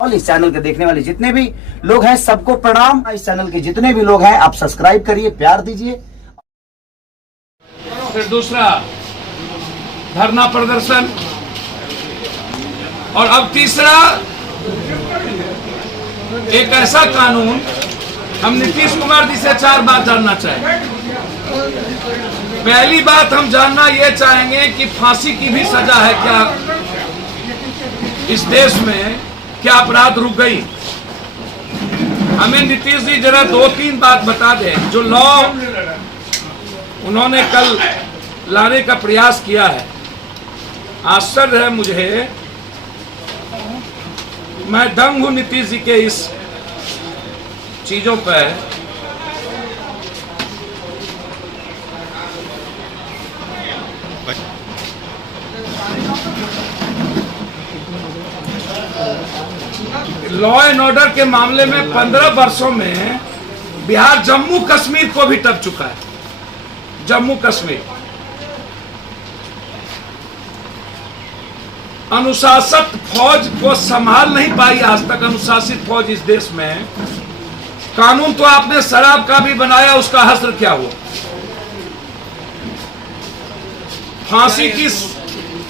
और इस चैनल के देखने वाले जितने भी लोग हैं सबको प्रणाम। इस चैनल के जितने भी लोग हैं आप सब्सक्राइब करिए, प्यार दीजिए। फिर दूसरा धरना प्रदर्शन और अब तीसरा एक ऐसा कानून हम नीतीश कुमार जी से 4 बात जानना चाहेंगे। पहली बात हम जानना ये चाहेंगे कि फांसी की भी सजा है क्या इस देश में? क्या अपराध रुक गई? हमें नीतीश जी जरा 2-3 बात बता दें। जो लॉ उन्होंने कल लाने का प्रयास किया है, आश्चर्य है मुझे। मैं दंग हूं नीतीश जी के इस चीजों पर। लॉ एंड ऑर्डर के मामले में 15 वर्षों में बिहार जम्मू कश्मीर को भी टप चुका है। जम्मू कश्मीर अनुशासित फौज को संभाल नहीं पाई आज तक। अनुशासित फौज इस देश में। कानून तो आपने शराब का भी बनाया, उसका हश्र क्या हुआ? फांसी की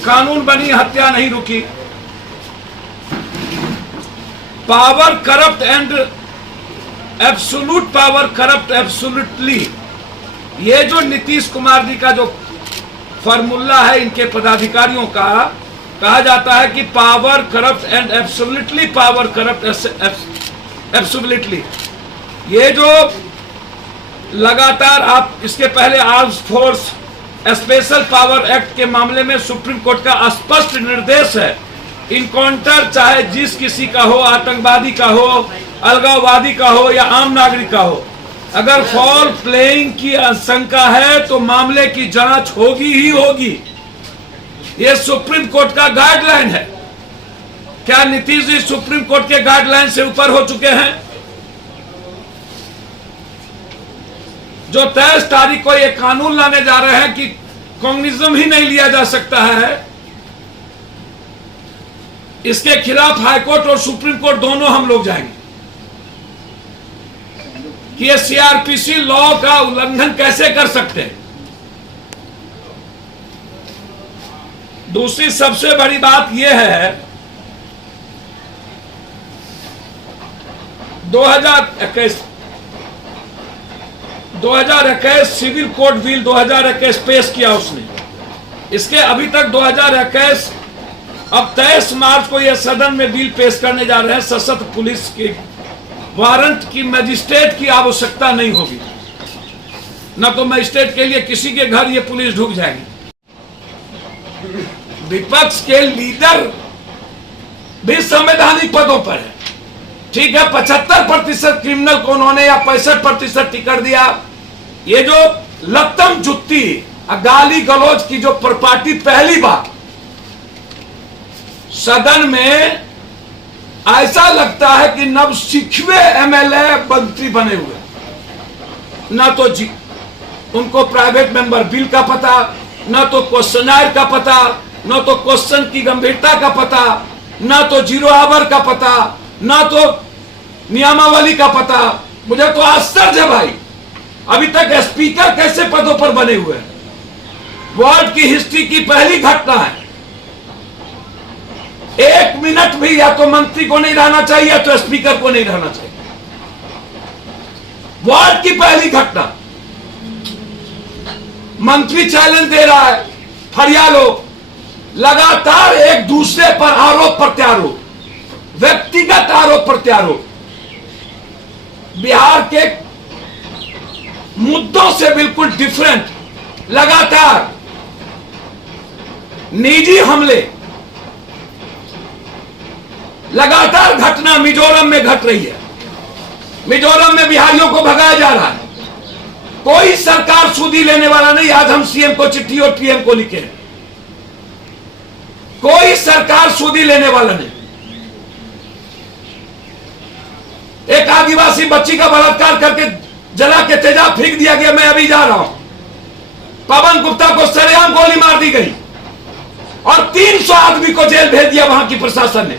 कानून बनी, हत्या नहीं रुकी। Power corrupt and absolute power corrupt absolutely. ये जो नीतीश कुमार जी का जो फॉर्मूला है इनके पदाधिकारियों का, कहा जाता है कि power corrupt and absolutely power corrupt absolutely. ये जो लगातार आप इसके पहले arms force special power act के मामले में सुप्रीम कोर्ट का स्पष्ट निर्देश है, इनकाउंटर चाहे जिस किसी का हो, आतंकवादी का हो, अलगाववादी का हो या आम नागरिक का हो, अगर फॉल प्लेइंग की आशंका है तो मामले की जांच होगी ही होगी। यह सुप्रीम कोर्ट का गाइडलाइन है। क्या नीतीश जी सुप्रीम कोर्ट के गाइडलाइन से ऊपर हो चुके हैं? जो 23 तारीख को यह कानून लाने जा रहे हैं कि कम्युनिज्म ही नहीं लिया जा सकता है, इसके खिलाफ हाईकोर्ट और सुप्रीम कोर्ट दोनों हम लोग जाएंगे कि ये सीआरपीसी लॉ का उल्लंघन कैसे कर सकते हैं। दूसरी सबसे बड़ी बात यह है, 2021 सिविल कोड बिल 2021 पेश किया उसने। इसके अभी तक 2021 अब 23 मार्च को यह सदन में बिल पेश करने जा रहे हैं। सशस्त्र पुलिस की वारंट की मजिस्ट्रेट की आवश्यकता नहीं होगी, न तो मजिस्ट्रेट के लिए किसी के घर ये पुलिस ढुक जाएगी। विपक्ष के लीडर भी संवैधानिक पदों पर है, ठीक है। 75% क्रिमिनल को उन्होंने या 65% टिकट दिया। ये जो लत्तम जुत्ती गाली गलौज की जो प्रपार्टी पहली बार सदन में ऐसा लगता है कि नवसिखवे एमएलए मंत्री बने हुए। ना तो उनको प्राइवेट मेंबर बिल का पता, ना तो क्वेश्चनर का पता, ना तो क्वेश्चन की गंभीरता का पता, ना तो 0 आवर का पता, ना तो नियमावली का पता। मुझे तो आश्चर्य है भाई, अभी तक स्पीकर कैसे पदों पर बने हुए हैं? वर्ल्ड की हिस्ट्री की पहली घटना है। 1 मिनट भी या तो मंत्री को नहीं रहना चाहिए या तो स्पीकर को नहीं रहना चाहिए। वर्ल्ड की पहली घटना। मंत्री चैलेंज दे रहा है, फरियालो लगातार एक दूसरे पर आरोप प्रत्यारोप, व्यक्तिगत आरोप प्रत्यारोप, बिहार के मुद्दों से बिल्कुल डिफरेंट, लगातार निजी हमले, लगातार घटना मिजोरम में घट रही है। मिजोरम में बिहारियों को भगाया जा रहा है। कोई सरकार सूदी लेने वाला नहीं। आज हम सीएम को चिट्ठी और पीएम को लिखे, कोई सरकार सूदी लेने वाला नहीं। एक आदिवासी बच्ची का बलात्कार करके जला के तेजाब फेंक दिया गया। मैं अभी जा रहा हूं, पवन गुप्ता को सरेआम गोली मार दी गई और 300 आदमी को जेल भेज दिया वहां की प्रशासन ने।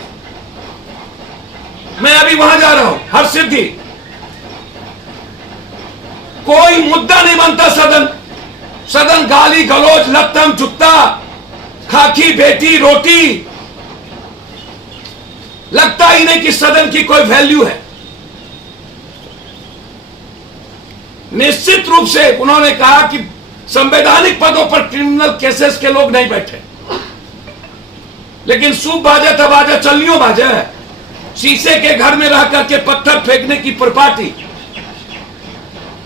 मैं अभी वहां जा रहा हूं, हर सिद्धि। कोई मुद्दा नहीं बनता सदन, सदन गाली गलौज, लत्तम चुत्ता, खाकी बेटी रोटी, लगता ही नहीं कि सदन की कोई वैल्यू है। निश्चित रूप से उन्होंने कहा कि संवैधानिक पदों पर क्रिमिनल केसेस के लोग नहीं बैठे, लेकिन सूप बाजा तबाजा चलनियों बाजा है। शीशे के घर में रह करके पत्थर फेंकने की प्रपाटी,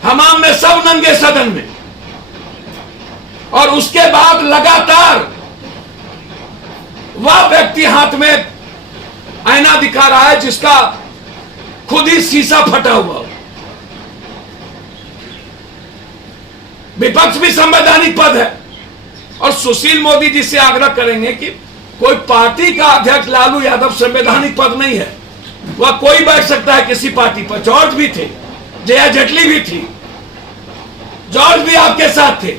हमाम में सब नंगे सदन में, और उसके बाद लगातार वह व्यक्ति हाथ में आईना दिखा रहा है जिसका खुद ही शीशा फटा हुआ हो। विपक्ष भी संवैधानिक पद है, और सुशील मोदी जी से आग्रह करेंगे कि कोई पार्टी का अध्यक्ष लालू यादव संवैधानिक पद नहीं है, वह कोई बैठ सकता है किसी पार्टी पर। जॉर्ज भी थे, जया जेटली भी थी, जॉर्ज भी आपके साथ थे,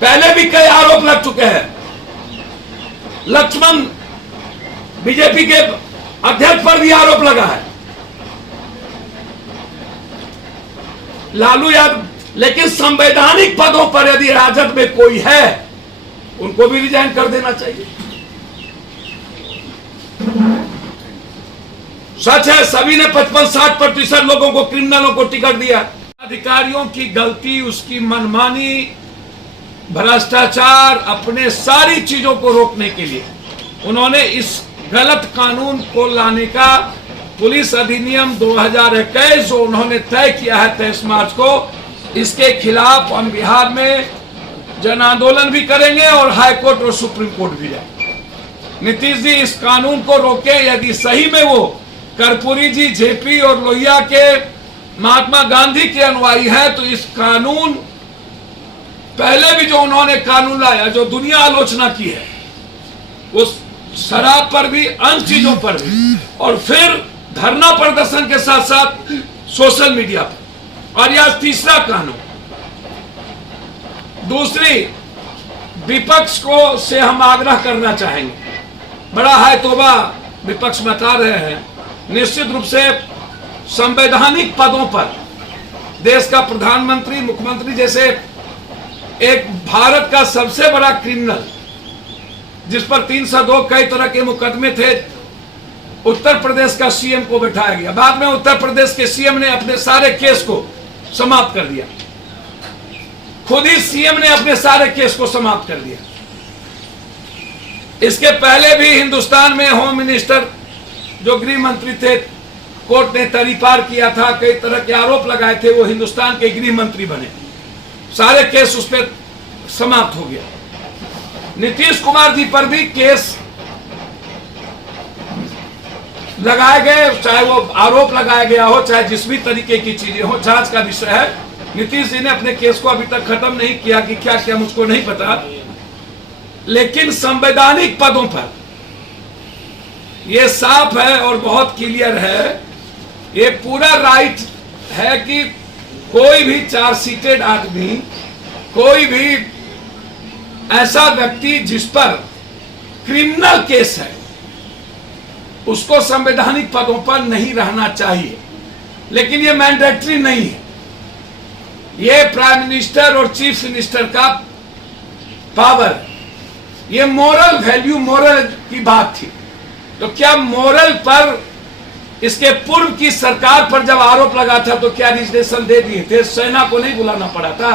पहले भी कई आरोप लग चुके हैं। लक्ष्मण बीजेपी के अध्यक्ष पर भी आरोप लगा है, लालू यादव। लेकिन संवैधानिक पदों पर यदि राजद में कोई है, उनको भी रिजाइन कर देना चाहिए। सच है, सभी ने 55-60% लोगों को, क्रिमिनलों को टिकट दिया। अधिकारियों की गलती, उसकी मनमानी, भ्रष्टाचार, अपने सारी चीजों को रोकने के लिए उन्होंने इस गलत कानून को लाने का, पुलिस अधिनियम 2021 जो उन्होंने तय किया है 23 मार्च को, इसके खिलाफ हम बिहार में जन आंदोलन भी करेंगे और हाई कोर्ट और सुप्रीम कोर्ट भी जाएंगे। नीतीश जी इस कानून को रोके। यदि सही में वो कर्पूरी जी, जेपी और लोहिया के, महात्मा गांधी के अनुयायी हैं, तो इस कानून, पहले भी जो उन्होंने कानून लाया, जो दुनिया आलोचना की है, उस शराब पर भी, अन्य चीजों पर भी, और फिर धरना प्रदर्शन के साथ साथ सोशल मीडिया पर, और यह तीसरा कानून। दूसरी, विपक्ष को से हम आग्रह करना चाहेंगे, बड़ा है तोबा विपक्ष बता रहे हैं, निश्चित रूप से संवैधानिक पदों पर देश का प्रधानमंत्री, मुख्यमंत्री जैसे एक भारत का सबसे बड़ा क्रिमिनल, जिस पर 302 कई तरह के मुकदमे थे, उत्तर प्रदेश का सीएम को बैठाया गया। बाद में उत्तर प्रदेश के सीएम ने अपने सारे केस को समाप्त कर दिया, खुद ही सीएम ने अपने सारे केस को समाप्त कर दिया। इसके पहले भी हिंदुस्तान में होम मिनिस्टर जो गृह मंत्री थे, कोर्ट ने तरीपार किया था, कई तरह के आरोप लगाए थे, वो हिंदुस्तान के गृह मंत्री बने, सारे केस उस पर समाप्त हो गया। नीतीश कुमार जी पर भी केस लगाए गए, चाहे वो आरोप लगाया गया हो, चाहे जिस भी तरीके की चीजें हो, जांच का विषय है। नीतीश जी ने अपने केस को अभी तक खत्म नहीं किया, कि क्या क्या मुझको नहीं पता, लेकिन संवैधानिक पदों पर यह साफ है और बहुत क्लियर है, ये पूरा राइट है कि कोई भी चार्जशीटेड आदमी, कोई भी ऐसा व्यक्ति जिस पर क्रिमिनल केस है, उसको संवैधानिक पदों पर नहीं रहना चाहिए। लेकिन ये मैंडेटरी नहीं है, ये प्राइम मिनिस्टर और चीफ मिनिस्टर का पावर है, ये मोरल वैल्यू, मोरल की बात थी। तो क्या मोरल पर, इसके पूर्व की सरकार पर जब आरोप लगा था तो क्या रिजर्वेशन दे दिए थे, सेना को नहीं बुलाना पड़ा था?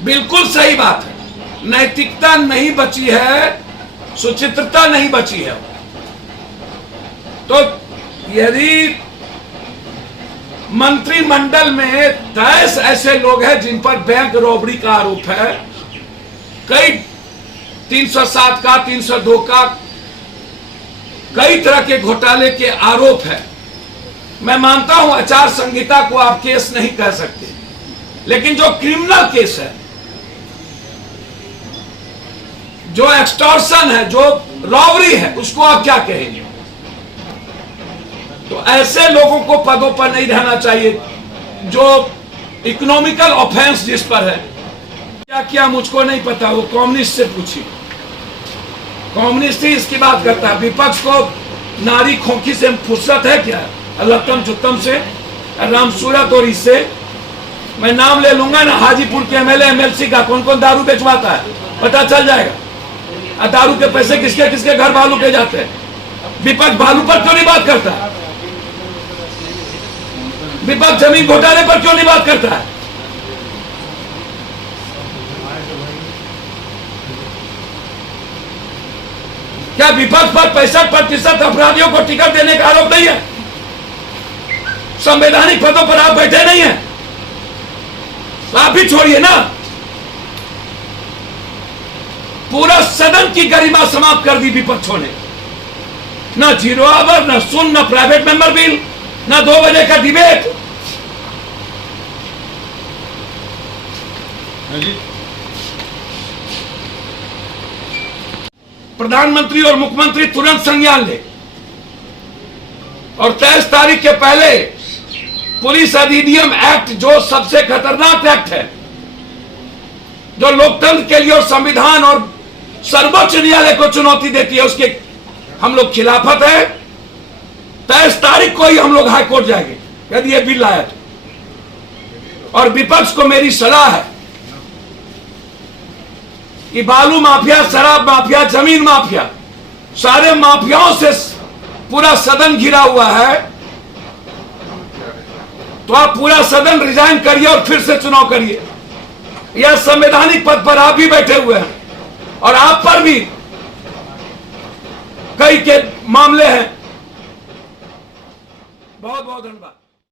बिल्कुल सही बात है, नैतिकता नहीं बची है, सुचित्रता नहीं बची है। तो यदि मंत्रिमंडल में 10 ऐसे लोग हैं जिन पर बैंक रॉबरी का आरोप है, कई 307 का, 302 का, कई तरह के घोटाले के आरोप है। मैं मानता हूं आचार संहिता को आप केस नहीं कह सकते, लेकिन जो क्रिमिनल केस है, जो एक्सटॉर्शन है, जो रॉबरी है, उसको आप क्या कहेंगे? तो ऐसे लोगों को पदों पर नहीं रहना चाहिए। जो इकोनॉमिकल ऑफेंस जिस पर है, क्या क्या मुझको नहीं पता, वो कम्युनिस्ट से पूछिए, कम्युनिस्ट ही इसकी बात करता है। विपक्ष को नारी खोखी से फुर्सत है क्या? लत्तम चुत्तम से, रामसूरत और इससे मैं नाम ले लूंगा ना, हाजीपुर के एमएलए एमएलसी का, कौन कौन दारू बेचवाता है पता चल जाएगा। दारू के पैसे किसके किसके घर भालू के जाते हैं। विपक्ष भालू पर क्यों नहीं बात करता है? विपक्ष जमीन घोटाले पर क्यों नहीं बात करता है? क्या विपक्ष पर 65% अपराधियों को टिकट देने का आरोप नहीं है? संवैधानिक पदों पर आप बैठे नहीं हैं, आप ही छोड़िए ना। पूरा सदन की गरिमा समाप्त कर दी विपक्षों ने। ना जीरो आवर, ना सुन, ना प्राइवेट मेंबर बिल, ना 2 बजे का डिबेट। प्रधानमंत्री और मुख्यमंत्री तुरंत संज्ञान ले और 23 तारीख के पहले पुलिस अधिनियम एक्ट, जो सबसे खतरनाक एक्ट है, जो लोकतंत्र के लिए और संविधान और सर्वोच्च न्यायालय को चुनौती देती है, उसके हम लोग खिलाफत है। 23 तारीख को ही हम लोग हाई कोर्ट जाएंगे यदि ये बिल आया तो। और विपक्ष को मेरी सलाह है कि बालू माफिया, शराब माफिया, जमीन माफिया, सारे माफियाओं से पूरा सदन घिरा हुआ है, तो आप पूरा सदन रिजाइन करिए और फिर से चुनाव करिए। यह संवैधानिक पद पर आप भी बैठे हुए हैं और आप पर भी कई के मामले हैं। बहुत बहुत धन्यवाद।